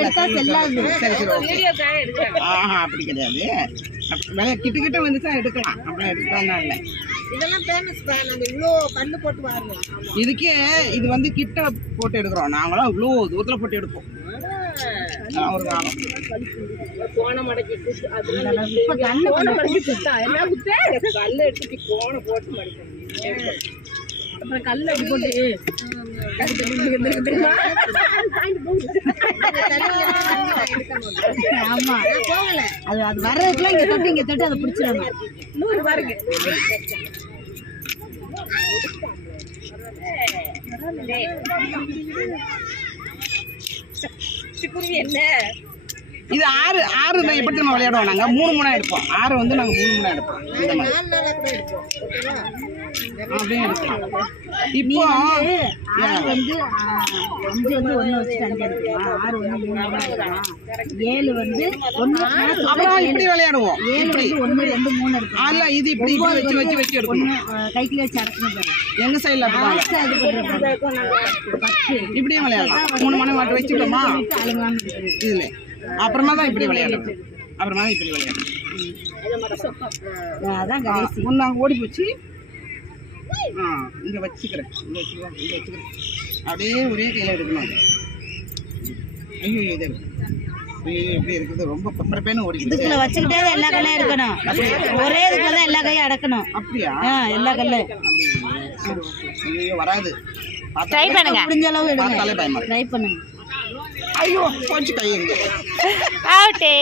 எடுத்தா செல்லாது. சரி ஆஹா அப்படி கிடையாது. விலை கிட்ட கிட்ட வந்துச்சா எடுக்கலாம். அப்படிலாம் எடுக்கலாம் இல்லை. இதெல்லாம் ஃபேமஸ் தான். நாங்க இவ்ளோ கல்லு போட்டு வாருவோம். இதுக்கே இது வந்து கிட்ட போட்டு எடுக்கிறோம். நாங்களாம் இவ்வளோ தூரத்துல போட்டு எடுப்போம். ஒரு காலம் கோண மடக்கிட்டு இப்ப கல்லு மடக்கி சுத்தா என்ன குத்தே கல்லு எடுத்து கோண போட்டு மடிக்கணும். அப்புறம் கல்லு அடி போட்டு ஆமா போகல. அது அது வர்றதுக்குள்ள இங்க தொட்டு அதை பிடிச்சிடணும். 100 பாருங்க. என்ன இது 6 எப்படி நம்ம விளையாடுவோம். நாங்க 3 எடுப்போம். 6 வந்து நாங்க 3 எடுப்போம். இந்த மாதிரி அப்படியே எடுக்கலாம். இப்போ 6 வந்து 5 வந்து 1 வச்சு 5 எடுக்கலாம். 6 வந்து 3 எடுக்கலாம். 7 வந்து 1 அப்புறம் இப்படி விளையாடுவோம். 7 வந்து 1 2 3 எடுக்கலாம். அல்ல இது இப்படி வச்சு எடுக்கணும். கைக்குள்ள வச்சு அடக்கணும் பாரு. எங்க சைடுல இப்படியே விளையாடலாம். 3 மணி மாட்டு வச்சுட்டோமா இதுல. அப்புறமா தான் இப்படி விளையாடணும். அதான் கடைசி நாங்கள் ஓடி போச்சு. இங்க வச்சுக்கிறேன். அப்படியே ஒரே கையில எடுக்கணும். ஐயோ இது எப்படி இருக்குது. ரொம்ப பப்பரப்பேன்னு ஓடி இதுக்குள்ள வச்சுக்கிட்டே எல்லா கையிலும் எடுக்கணும். ஒரே இதுக்குள்ள தான் எல்லா கையும் அடக்கணும். அப்படியா? எல்லா கையிலும் ஐயோ வராது. ட்ரை பண்ணுங்க. முடிஞ்ச அளவு எடுங்க. பார்த்தாலே பயமா இருக்கு. ட்ரை பண்ணுங்க. ஐயோ போச்சு கை எங்க. அவுட்டே.